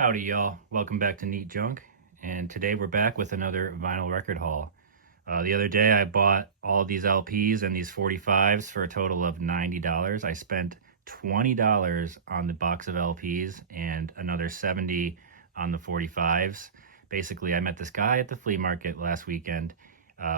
Howdy, y'all. Welcome back to Neat Junk. And today we're back with another vinyl record haul. The other day I bought all these LPs and these 45s for a total of $90. I spent $20 on the box of LPs and another $70 on the 45s. Basically, I met this guy at the flea market last weekend.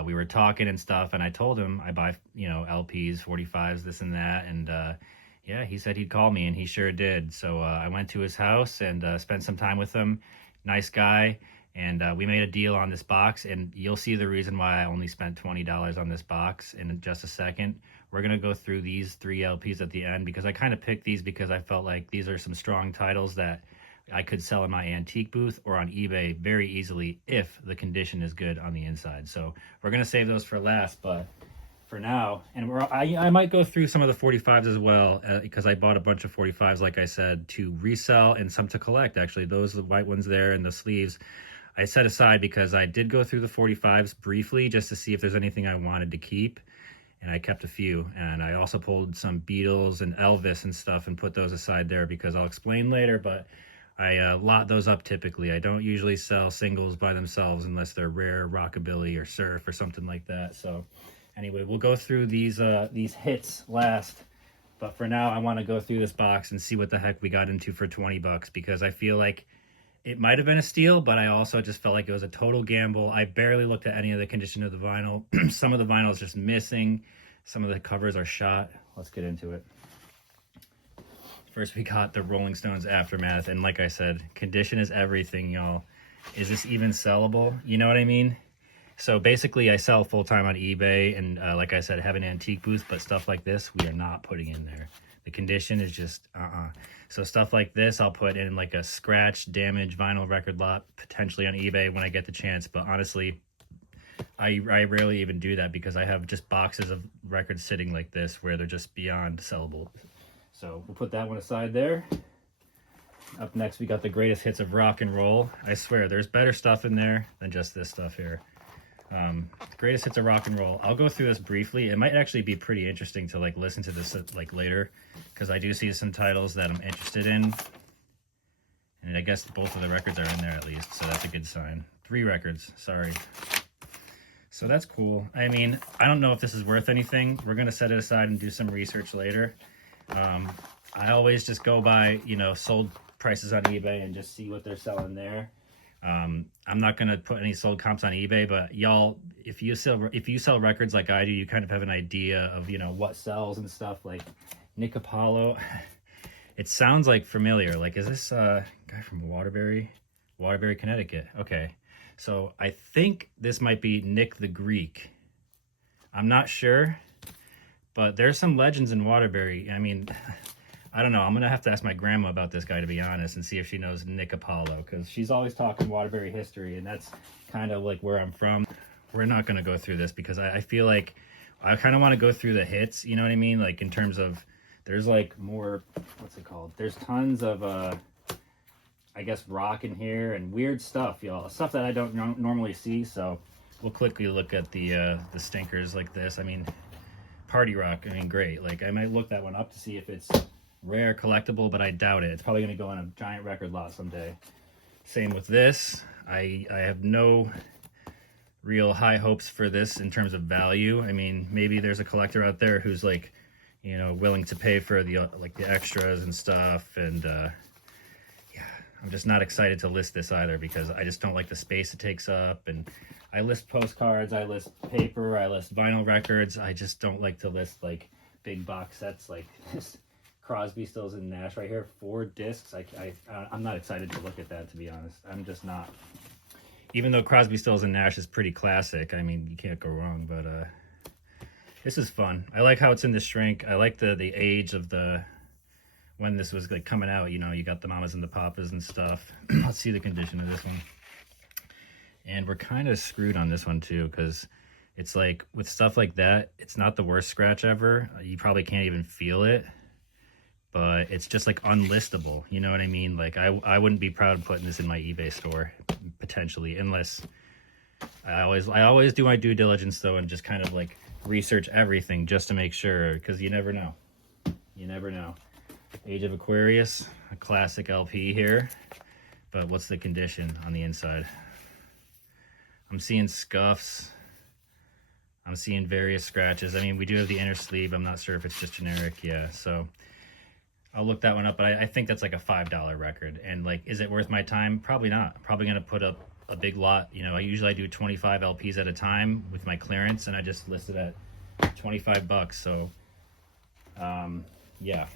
We were talking and stuff, and I told him I buy, LPs, 45s, this and that, and yeah, he said he'd call me, and he sure did. So I went to his house and spent some time with him. Nice guy, and we made a deal on this box, and you'll see the reason why I only spent $20 on this box in just a second. We're gonna go through these three LPs at the end because I kind of picked these because I felt like these are some strong titles that I could sell in my antique booth or on eBay very easily if the condition is good on the inside. So we're gonna save those for last, but for now, and I might go through some of the 45s as well because I bought a bunch of 45s, like I said, to resell and some to collect. Actually, those the white ones there and the sleeves I set aside because I did go through the 45s briefly just to see if there's anything I wanted to keep, and I kept a few. And I also pulled some Beatles and Elvis and stuff and put those aside there because I'll explain later, but I lot those up typically. I don't usually sell singles by themselves unless they're rare rockabilly or surf or something like that. So anyway, we'll go through these hits last, but for now I want to go through this box and see what the heck we got into for 20 bucks because I feel like it might have been a steal, but I also just felt like it was a total gamble. I barely looked at any of the condition of the vinyl. Some of the vinyl is just missing. Some of the covers are shot. Let's get into it. First, we got the Rolling Stones Aftermath, and like I said, condition is everything, y'all. Is this even sellable? You know what I mean? So basically, I sell full-time on eBay, and like I said, have an antique booth, but stuff like this, we are not putting in there. The condition is just, So stuff like this, I'll put in like a scratch, damaged vinyl record lot, potentially on eBay when I get the chance, but honestly, I rarely even do that because I have just boxes of records sitting like this where they're just beyond sellable. So we'll put that one aside there. Up next, we got the greatest hits of rock and roll. I swear, there's better stuff in there than just this stuff here. Greatest hits of rock and roll. I'll go through this briefly. It might actually be pretty interesting to like listen to this like later because I do see some titles that I'm interested in. And I guess both of the records are in there at least, so that's a good sign. 3 records, sorry. So that's cool. I mean, I don't know if this is worth anything. We're gonna set it aside and do some research later. I always just go by, sold prices on eBay and just see what they're selling there. I'm not gonna put any sold comps on eBay, but y'all, if you sell records like I do, you kind of have an idea of what sells and stuff. Like Nick Apollo, it sounds like familiar. Like, is this guy from Waterbury, Connecticut? Okay, so I think this might be Nick the Greek. I'm not sure. But there's some legends in Waterbury. I mean, I don't know. I'm going to have to ask my grandma about this guy, to be honest, and see if she knows Nick Apollo, because she's always talking Waterbury history, and that's kind of like where I'm from. We're not going to go through this because I feel like I kind of want to go through the hits, you know what I mean? Like in terms of, there's like more, what's it called? There's tons of, I guess, rock in here and weird stuff, y'all. Stuff that I don't normally see, so we'll quickly look at the stinkers like this. I mean, Party Rock, I mean, great. Like, I might look that one up to see if it's rare, collectible, but I doubt it. It's probably going to go on a giant record lot someday. Same with this. I have no real high hopes for this in terms of value. I mean, maybe there's a collector out there who's like, willing to pay for the extras and stuff. And yeah, I'm just not excited to list this either because I just don't like the space it takes up. And I list postcards, I list paper, I list vinyl records. I just don't like to list like big box sets like this. Crosby, Stills, and Nash right here, 4 discs. I'm not excited to look at that, to be honest. I'm just not. Even though Crosby, Stills, and Nash is pretty classic, I mean, you can't go wrong, but this is fun. I like how it's in the shrink. I like the age of when this was like coming out. You got the Mamas and the Papas and stuff. Let's see the condition of this one. And we're kind of screwed on this one too, because it's like with stuff like that, it's not the worst scratch ever. You probably can't even feel it, but it's just like unlistable. You know what I mean? Like I wouldn't be proud of putting this in my eBay store potentially, unless I always do my due diligence though, and just kind of like research everything just to make sure, because you never know. You never know. Age of Aquarius, a classic LP here. but what's the condition on the inside? I'm seeing scuffs. I'm seeing various scratches. I mean, we do have the inner sleeve. I'm not sure if it's just generic. Yeah, so I'll look that one up, but I think that's like a $5 record. And like, is it worth my time? Probably not. I'm probably gonna put up a big lot. You know, I do 25 LPs at a time with my clearance, and I just listed at 25 bucks. So, yeah.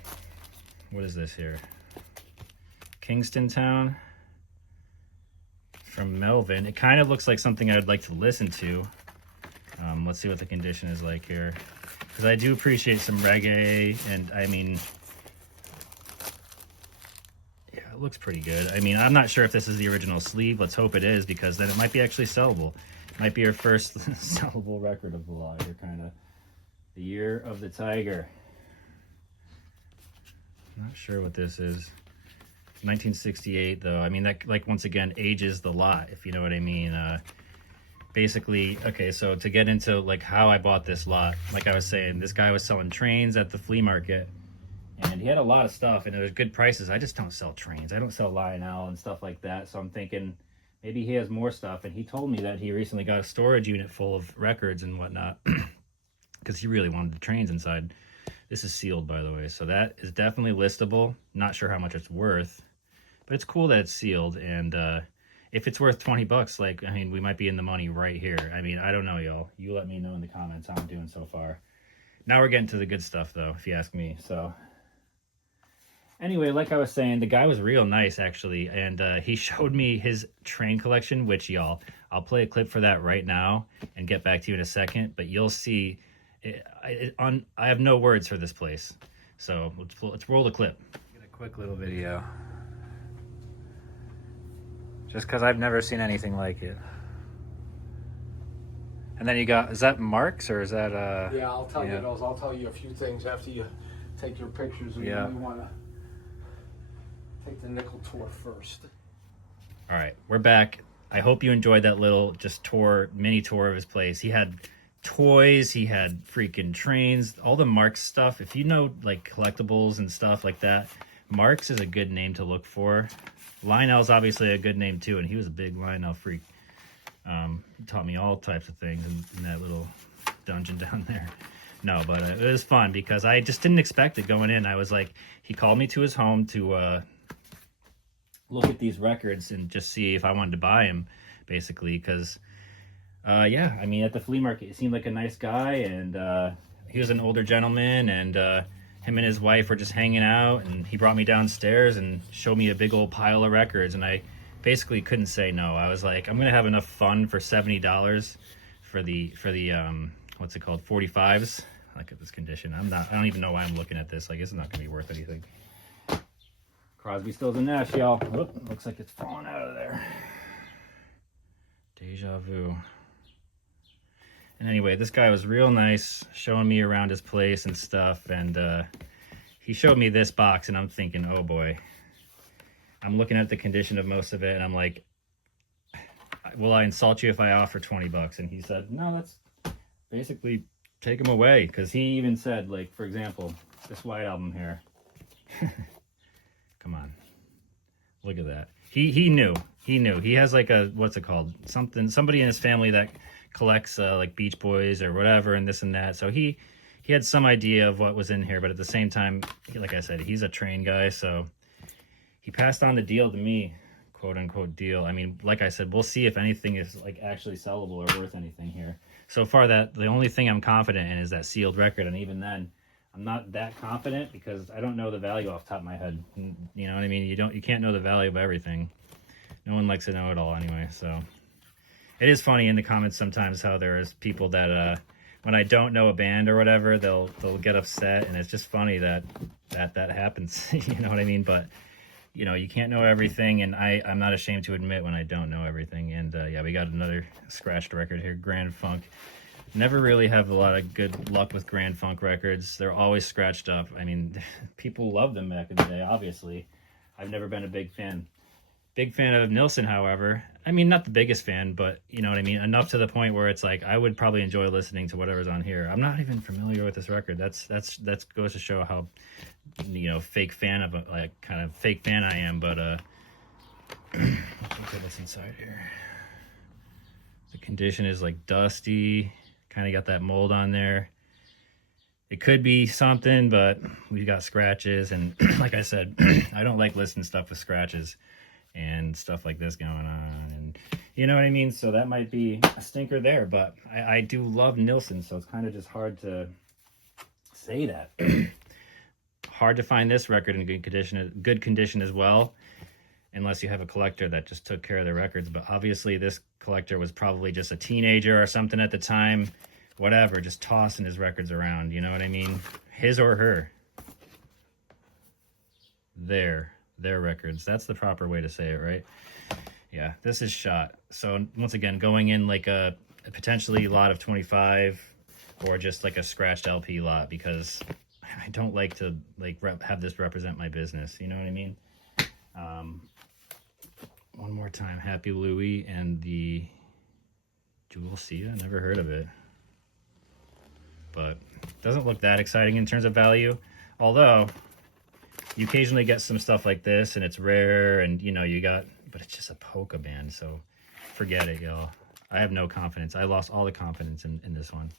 What is this here? Kingston Town from Melvin. It kind of looks like something I'd like to listen to. Let's see what the condition is like here, because I do appreciate some reggae, and I mean, yeah, it looks pretty good. I mean, I'm not sure if this is the original sleeve. Let's hope it is, because then it might be actually sellable. It might be our first sellable record of the lot here, kind of. The Year of the Tiger. Not sure what this is. 1968 though. I mean, that, like, once again ages the lot, if you know what I mean. Basically, okay, so to get into like how I bought this lot, like I was saying, this guy was selling trains at the flea market, and he had a lot of stuff, and it was good prices. I just don't sell trains. I don't sell Lionel and stuff like that. So I'm thinking maybe he has more stuff, and he told me that he recently got a storage unit full of records and whatnot because he really wanted the trains inside. This is sealed, by the way, so that is definitely listable. Not sure how much it's worth, but it's cool that it's sealed. And if it's worth 20 bucks, like, I mean, we might be in the money right here. I mean, I don't know, y'all. You let me know in the comments how I'm doing so far. Now we're getting to the good stuff, though, if you ask me. So anyway, like I was saying, the guy was real nice, actually, and he showed me his train collection, which, y'all, I'll play a clip for that right now and get back to you in a second, but you'll see. I have no words for this place, so let's roll the clip. Get a quick little video, just because I've never seen anything like it. And then you got, is that Marks or is that yeah, I'll tell you those. I'll tell you a few things after you take your pictures. Yeah. We want to take the nickel tour first. All right, we're back. I hope you enjoyed that little just mini tour of his place. He had toys, he had freaking trains, all the Marks stuff. If you know like collectibles and stuff like that, Marks is a good name to look for. Lionel's obviously a good name too, and he was a big Lionel freak. He taught me all types of things in that little dungeon down there. No, but it was fun because I just didn't expect it going in. I was like, he called me to his home to look at these records and just see if I wanted to buy them, basically, because yeah, I mean, at the flea market, he seemed like a nice guy, and he was an older gentleman, and him and his wife were just hanging out, and he brought me downstairs and showed me a big old pile of records, and I basically couldn't say no. I was like, I'm gonna have enough fun for $70 for the what's it called, 45s. Look at this condition. I don't even know why I'm looking at this. Like, it's not gonna be worth anything. Crosby, Stills and Nash, y'all. Looks like it's falling out of there. Deja vu. And anyway, this guy was real nice, showing me around his place and stuff, and he showed me this box, and I'm thinking, oh boy. I'm looking at the condition of most of it, and I'm like, will I insult you if I offer 20 bucks? And he said, no, that's basically take them away, because he even said, like, for example, this White Album here. Come on. Look at that. He knew. He has like a, what's it called? Somebody in his family that collects like Beach Boys or whatever and this and that. So he had some idea of what was in here, but at the same time, like I said, he's a train guy, so he passed on the deal to me, quote unquote deal. I mean, like I said, we'll see if anything is like actually sellable or worth anything here. So far, that the only thing I'm confident in is that sealed record, and even then, I'm not that confident because I don't know the value off the top of my head. You know what I mean? You can't know the value of everything. No one likes to know it all anyway. So it is funny in the comments sometimes how there's people that when I don't know a band or whatever, they'll get upset, and it's just funny that happens. You know what I mean? But you know, you can't know everything, and I'm not ashamed to admit when I don't know everything. And yeah, we got another scratched record here, Grand Funk. Never really have a lot of good luck with Grand Funk records. They're always scratched up. I mean, people loved them back in the day, obviously. I've never been a big fan. Big fan of Nilsson, however. I mean, not the biggest fan, but you know what I mean? Enough to the point where it's like, I would probably enjoy listening to whatever's on here. I'm not even familiar with this record. That goes to show how, you know, fake fan of, like, kind of fake fan I am. But Look at what's inside here. The condition is like dusty, kind of got that mold on there. It could be something, but we've got scratches, and like I said, I don't like listing stuff with scratches and stuff like this going on, and you know what I mean? So that might be a stinker there, but I do love Nilsson, so it's kind of just hard to say that. Hard to find this record in good condition as well, unless you have a collector that just took care of their records. But obviously this collector was probably just a teenager or something at the time, whatever, just tossing his records around, you know what I mean? His or her. Their records. That's the proper way to say it, right? Yeah, this is shot. So once again, going in like a potentially lot of 25 or just like a scratched LP lot, because I don't like to like have this represent my business, you know what I mean? One more time, Happy Louie and the Jewel Sia, never heard of it. But doesn't look that exciting in terms of value, although you occasionally get some stuff like this and it's rare, and you know you got, but it's just a polka band, so forget it, y'all. I have no confidence. I lost all the confidence in this one.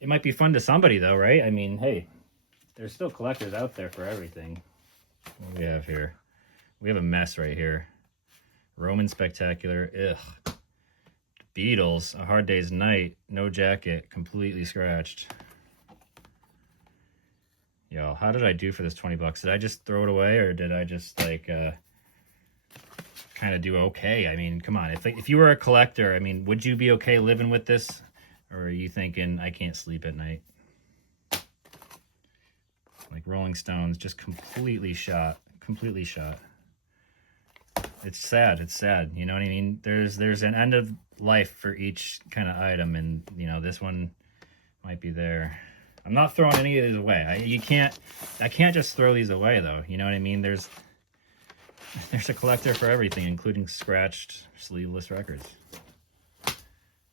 It might be fun to somebody though, right? I mean, hey, there's still collectors out there for everything. What do we have here? We have a mess right here. Roman Spectacular, ugh. Beatles, A Hard Day's Night, no jacket, completely scratched. Yo, how did I do for this 20 bucks? Did I just throw it away, or did I just like kind of do okay? I mean, come on. If you were a collector, I mean, would you be okay living with this? Or are you thinking, I can't sleep at night? Like Rolling Stones, just completely shot. Completely shot. It's sad. It's sad. You know what I mean? There's an end of life for each kind of item, and you know this one might be there. I'm not throwing any of these away. I can't just throw these away though. You know what I mean? There's a collector for everything, including scratched sleeveless records.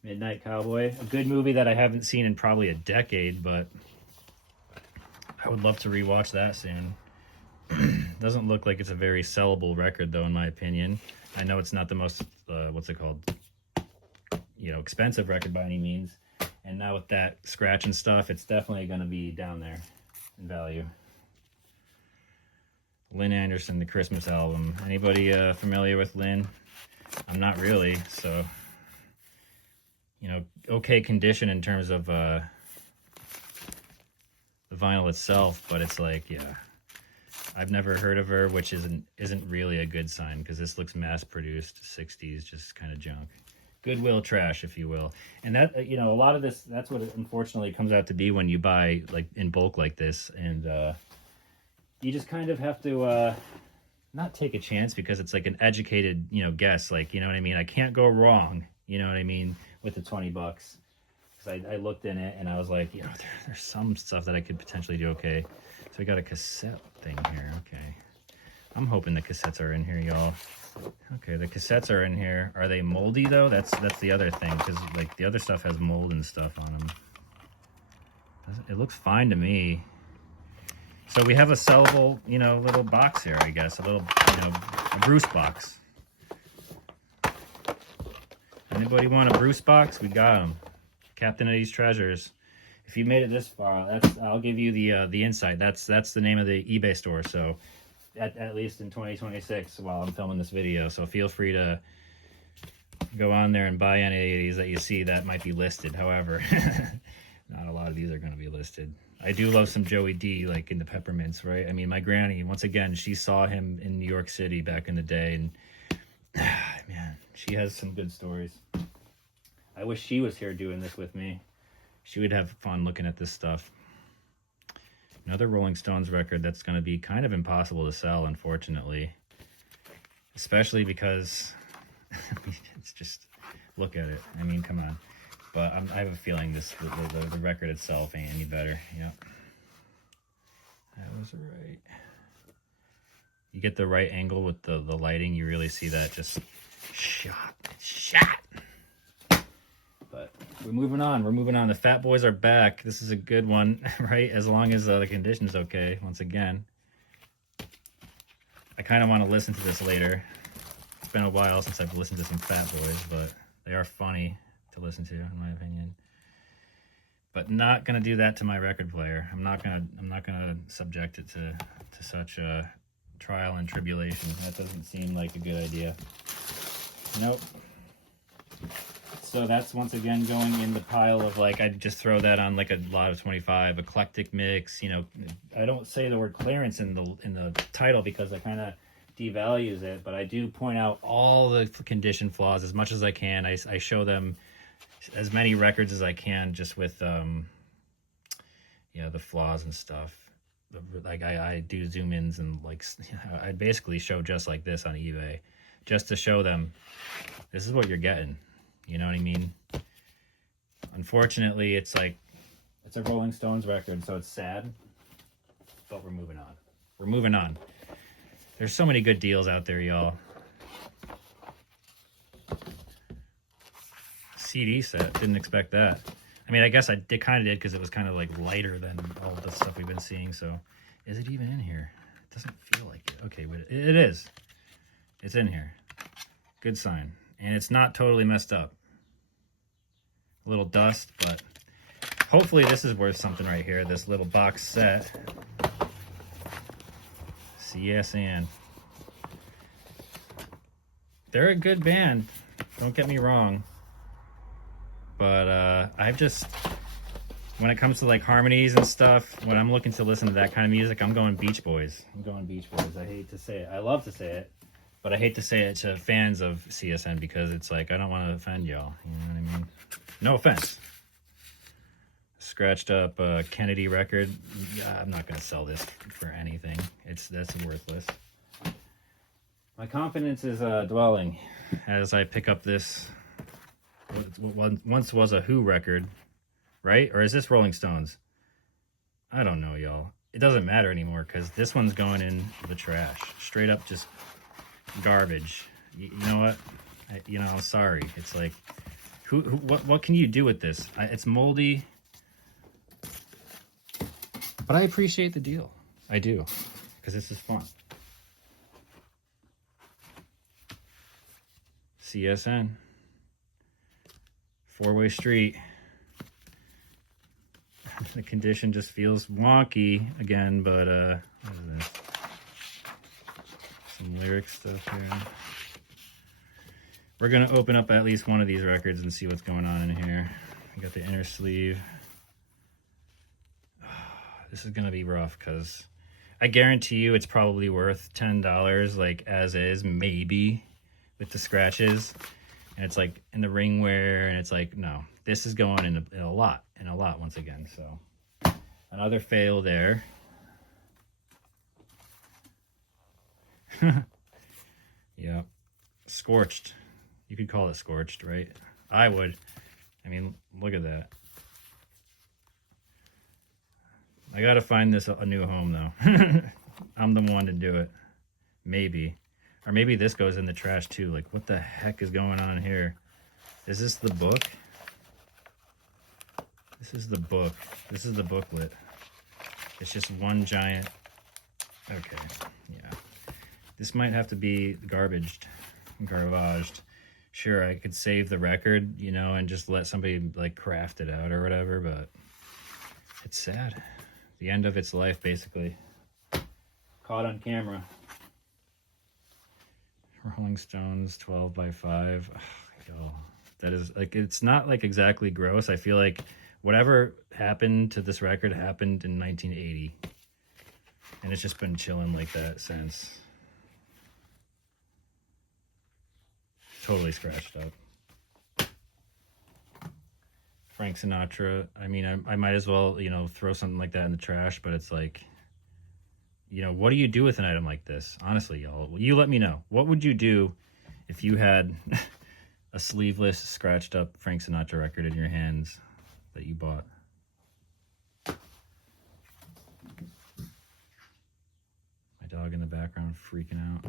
Midnight Cowboy, a good movie that I haven't seen in probably a decade, but I would love to rewatch that soon. Doesn't look like it's a very sellable record though, in my opinion. I know it's not the most what's it called, you know, expensive record by any means, and now with that scratch and stuff, it's definitely going to be down there in value. Lynn Anderson, the Christmas album. Anybody familiar with Lynn? I'm not really, so you know, okay condition in terms of the vinyl itself, but it's like, yeah, I've never heard of her, which isn't really a good sign, because this looks mass-produced 60s, just kind of junk. Goodwill trash, if you will. And that, you know, a lot of this, that's what it unfortunately comes out to be when you buy like in bulk like this, and you just kind of have to not take a chance, because it's like an educated, you know, guess, like, you know what I mean? I can't go wrong, you know what I mean, with the 20 bucks. Because I looked in it and I was like, you know, there's some stuff that I could potentially do okay. So we got a cassette thing here. Okay. I'm hoping the cassettes are in here, y'all. Okay, the cassettes are in here. Are they moldy though? That's the other thing, because like the other stuff has mold and stuff on them. It looks fine to me. So we have a sellable, you know, little box here, I guess. A little, you know, a Bruce box. Anybody want a Bruce box? We got them. Captain Eddie's Treasures. If you made it this far, I'll give you the insight. That's the name of the eBay store. So at least in 2026, while I'm filming this video, so feel free to go on there and buy any of these that you see that might be listed. However, not a lot of these are going to be listed. I do love some Joey D, like in the Peppermints, right? I mean, my granny, once again, she saw him in New York City back in the day, and man, she has some good stories. I wish she was here doing this with me. She would have fun looking at this stuff. Another Rolling Stones record that's going to be kind of impossible to sell, unfortunately. Especially because it's just, look at it. I mean, come on. But I have a feeling the record itself ain't any better. Yep. That was right. You get the right angle with the lighting, you really see that just shot. But we're moving on. We're moving on. The Fat Boys are back. This is a good one, right? As long as the condition's okay, once again. I kind of want to listen to this later. It's been a while since I've listened to some Fat Boys, but they are funny to listen to, in my opinion. But not gonna do that to my record player. I'm not gonna subject it to such a trial and tribulation. That doesn't seem like a good idea. Nope. So that's once again going in the pile of like, I'd just throw that on like a lot of 25 eclectic mix. You know, I don't say the word clearance in the title because it kind of devalues it, but I do point out all the condition flaws as much as I can. I show them as many records as I can, just with you know, the flaws and stuff. Like I do zoom ins and like I basically show just like this on eBay, just to show them this is what you're getting. You know what I mean? Unfortunately, it's like, it's a Rolling Stones record, so it's sad, but we're moving on. We're moving on. There's so many good deals out there, y'all. CD set, didn't expect that. I mean, I guess I kind of did because it was kind of like lighter than all the stuff we've been seeing, so is it even in here? It doesn't feel like it. Okay, but it is. It's in here. Good sign. And it's not totally messed up. A little dust, but hopefully this is worth something right here. This little box set. CSN. They're a good band. Don't get me wrong. But I've just, when it comes to like harmonies and stuff, when I'm looking to listen to that kind of music, I'm going Beach Boys. I'm going Beach Boys. I hate to say it. I love to say it. But I hate to say it to fans of CSN because it's like, I don't want to offend y'all. You know what I mean? No offense. Scratched up Kennedy record. I'm not going to sell this for anything. That's worthless. My confidence is dwelling as I pick up this. What once was a Who record, right? Or is this Rolling Stones? I don't know, y'all. It doesn't matter anymore because this one's going in the trash. Straight up just garbage. You know what? I'm sorry. It's like, what can you do with this? It's moldy, but I appreciate the deal. I do, because this is fun. CSN, four-way street. The condition just feels wonky again, but what is this? Some lyric stuff here. We're gonna open up at least one of these records and see what's going on in here. We got the inner sleeve. This is gonna be rough because I guarantee you it's probably worth $10, like as is, maybe with the scratches. And it's like in the ring wear, and it's like, no, this is going in a lot once again. So another fail there. Yeah, scorched. You could call it scorched, right? I would. I mean, look at that. I gotta find this a new home though. I'm the one to do it. Maybe. Or maybe this goes in the trash too. Like, what the heck is going on here? Is this the book? This is the book. This is the booklet. It's just one giant... Okay, yeah. This might have to be garbaged. Sure, I could save the record, you know, and just let somebody, like, craft it out or whatever, but it's sad. The end of its life, basically. Caught on camera. Rolling Stones 12 by 5. Oh, that is, like, it's not, like, exactly gross. I feel like whatever happened to this record happened in 1980. And it's just been chilling like that since. Totally scratched up. Frank Sinatra. I mean, I might as well, you know, throw something like that in the trash, but it's like, you know, what do you do with an item like this? Honestly, y'all, you let me know. What would you do if you had a sleeveless, scratched up Frank Sinatra record in your hands that you bought? My dog in the background freaking out.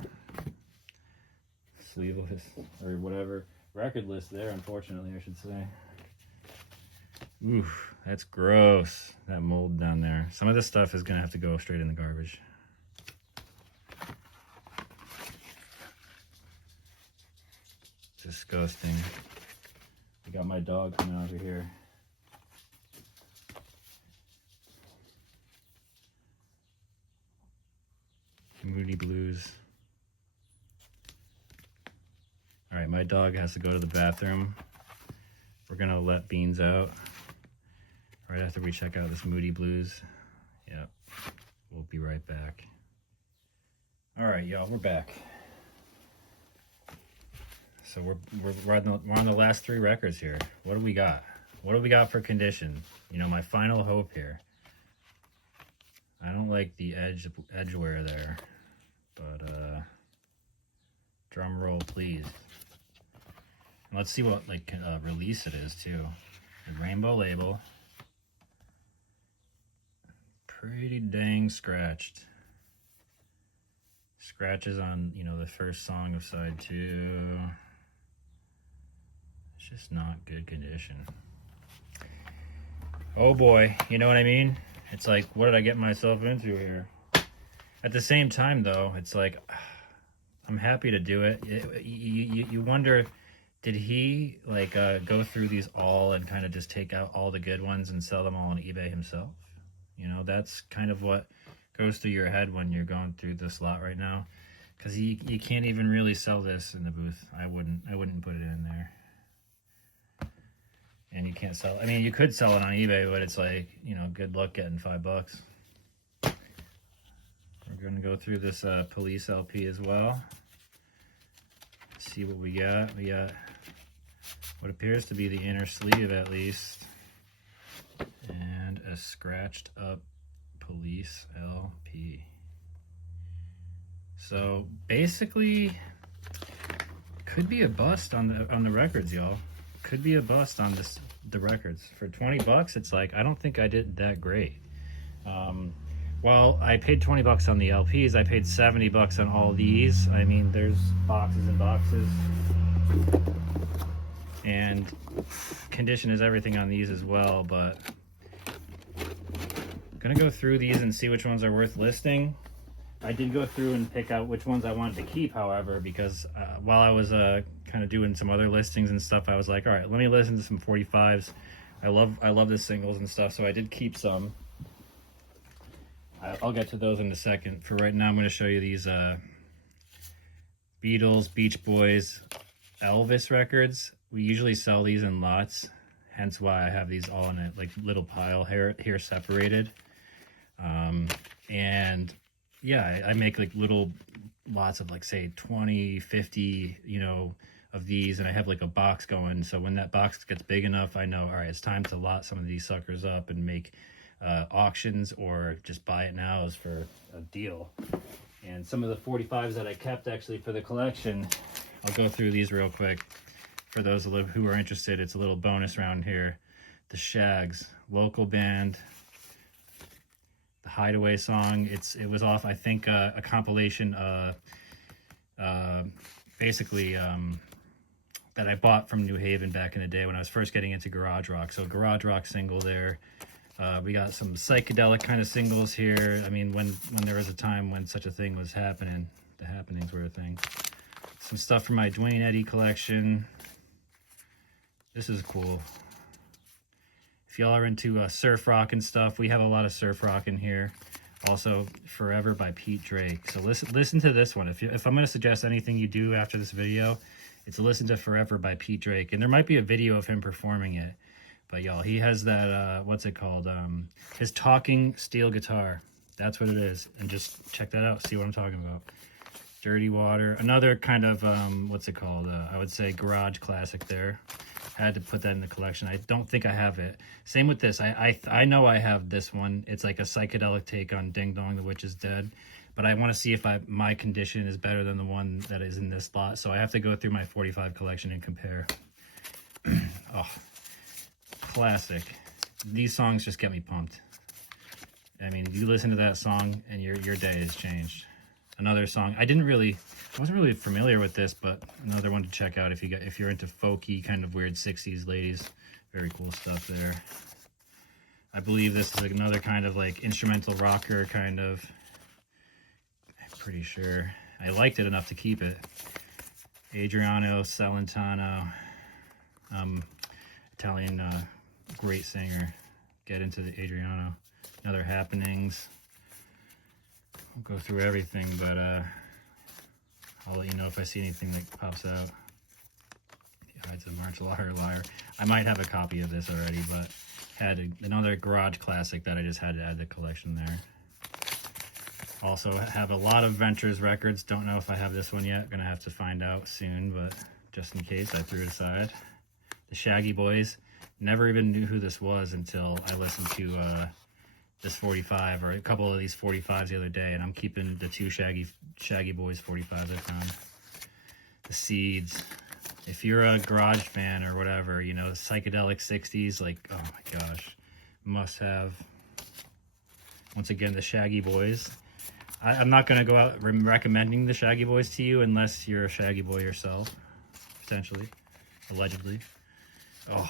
Sleeveless, or whatever. Recordless there, unfortunately, I should say. Oof, that's gross. That mold down there. Some of this stuff is going to have to go straight in the garbage. disgusting. I got my dog coming over here. Moody Blues. All right, my dog has to go to the bathroom. We're gonna let Beans out right after we check out this Moody Blues. Yep, we'll be right back. All right, y'all, we're back. So we're on the last 3 records here. What do we got? What do we got for condition? You know, my final hope here. I don't like the edge wear there, but drum roll, please. And let's see what like release it is too. And Rainbow label. Pretty dang scratched. Scratches on, you know, the first song of side 2. It's just not good condition. Oh boy, you know what I mean? It's like, what did I get myself into here? At the same time though, it's like, I'm happy to do it. You wonder, did he like go through these all and kind of just take out all the good ones and sell them all on eBay himself? You know, that's kind of what goes through your head when you're going through this lot right now, because you can't even really sell this in the booth. I wouldn't put it in there. And you can't sell, I mean, you could sell it on eBay, but it's like, you know, good luck getting $5. We're gonna go through this Police LP as well. See what we got. We got what appears to be the inner sleeve at least, and a scratched up Police LP. So basically, could be a bust on the records, y'all. Could be a bust on the records. For $20, it's like, I don't think I did that great. Well, I paid $20 on the LPs. I paid $70 on all these. I mean, there's boxes and boxes. And condition is everything on these as well, but I'm gonna go through these and see which ones are worth listing. I did go through and pick out which ones I wanted to keep, however, because while I was kind of doing some other listings and stuff, I was like, all right, let me listen to some 45s. I love the singles and stuff, so I did keep some. I'll get to those in a second. For right now, I'm going to show you these Beatles, Beach Boys, Elvis records. We usually sell these in lots, hence why I have these all in a like little pile here separated. And yeah, I make like little lots of like say 20, 50, you know, of these, and I have like a box going. So when that box gets big enough, I know, all right, it's time to lot some of these suckers up and make auctions or just buy it now is for a deal. And some of the 45s that I kept actually for the collection, I'll go through these real quick. For those who are interested, it's a little bonus round here. The Shags, local band. The Hideaway song, it was off, I think, a compilation basically that I bought from New Haven back in the day when I was first getting into garage rock. So garage rock single there. We got some psychedelic kind of singles here. I mean, when there was a time when such a thing was happening, the happenings were a thing. Some stuff from my Dwayne Eddy collection. This is cool. If y'all are into surf rock and stuff, we have a lot of surf rock in here. Also, Forever by Pete Drake. So listen to this one. If I'm going to suggest anything you do after this video, it's listen to Forever by Pete Drake. And there might be a video of him performing it. But y'all, he has that, what's it called? His talking steel guitar. That's what it is. And just check that out. See what I'm talking about. Dirty Water. Another kind of, what's it called? I would say garage classic there. Had to put that in the collection. I don't think I have it. Same with this. I know I have this one. It's like a psychedelic take on Ding Dong, the Witch is Dead. But I want to see if my condition is better than the one that is in this lot. So I have to go through my 45 collection and compare. Oh, classic. These songs just get me pumped. I mean, you listen to that song and your day has changed. Another song. I wasn't really familiar with this, but another one to check out if you're into folky kind of weird 60s ladies. Very cool stuff there. I believe this is like another kind of like instrumental rocker kind of. I'm pretty sure. I liked it enough to keep it. Adriano Celentano, Italian great singer. Get into the Adriano. Another Happenings. I'll go through everything, but I'll let you know if I see anything that pops out. Yeah, it's a March Liar. I might have a copy of this already, but had another garage classic that I just had to add to the collection there. Also have a lot of Ventures records. Don't know if I have this one yet. Gonna have to find out soon, but just in case, I threw it aside. The Shaggy Boys. Never even knew who this was until I listened to this 45 or a couple of these 45s the other day, and I'm keeping the two Shaggy Boys 45s I found. The Seeds. If you're a garage fan or whatever, you know, psychedelic 60s, like, oh my gosh, must have. Once again, the Shaggy Boys. I'm not going to go out recommending the Shaggy Boys to you unless you're a Shaggy Boy yourself, potentially, allegedly. Oh,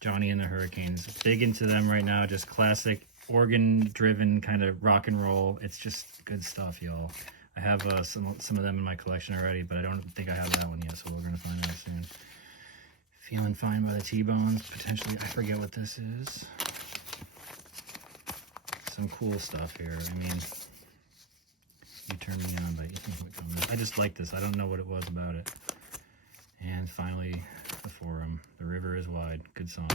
Johnny and the Hurricanes. Big into them right now. Just classic organ-driven kind of rock and roll. It's just good stuff, y'all. I have some of them in my collection already, but I don't think I have that one yet, so we're going to find out soon. Feeling Fine by the T-Bones. Potentially, I forget what this is. Some cool stuff here. I mean, you turn me on, but I just like this. I don't know what it was about it. And finally, The Forum. The River is Wide. Good song.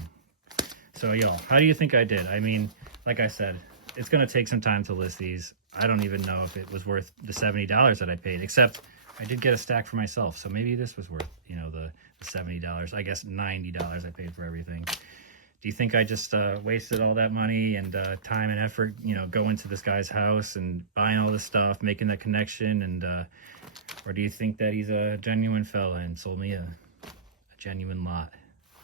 So, y'all, how do you think I did? I mean, like I said, it's going to take some time to list these. I don't even know if it was worth the $70 that I paid, except I did get a stack for myself. So maybe this was worth, you know, the $70. I guess $90 I paid for everything. Do you think I just wasted all that money and time and effort, you know, going to this guy's house and buying all this stuff, making that connection, and or do you think that he's a genuine fella and sold me a genuine lot?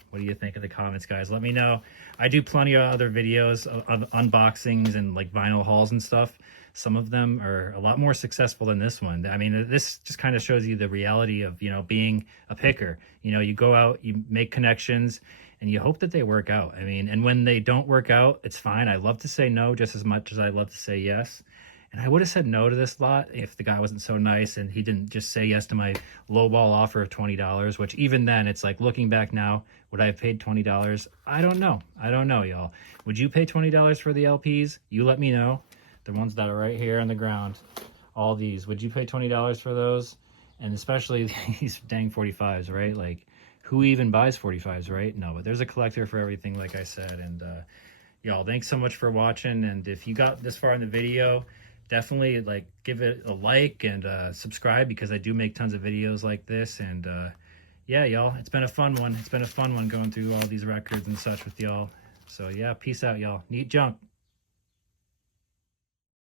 What do you think in the comments, guys? Let me know. I do plenty of other videos of unboxings and like vinyl hauls and stuff. Some of them are a lot more successful than this one. I mean, this just kind of shows you the reality of, you know, being a picker. You know, you go out, you make connections, and you hope that they work out. I mean, and when they don't work out, it's fine. I love to say no just as much as I love to say yes. And I would have said no to this lot if the guy wasn't so nice and he didn't just say yes to my lowball offer of $20, which even then, it's like looking back now, would I have paid $20? I don't know. I don't know, y'all. Would you pay $20 for the LPs? You let me know. The ones that are right here on the ground, all these. Would you pay $20 for those? And especially these dang 45s, right? Like, who even buys 45s, right? No, but there's a collector for everything, like I said. And y'all, thanks so much for watching. And if you got this far in the video, definitely like give it a like and subscribe, because I do make tons of videos like this. And yeah, y'all, it's been a fun one. It's been a fun one going through all these records and such with y'all. So yeah, peace out, y'all. Neat Junk.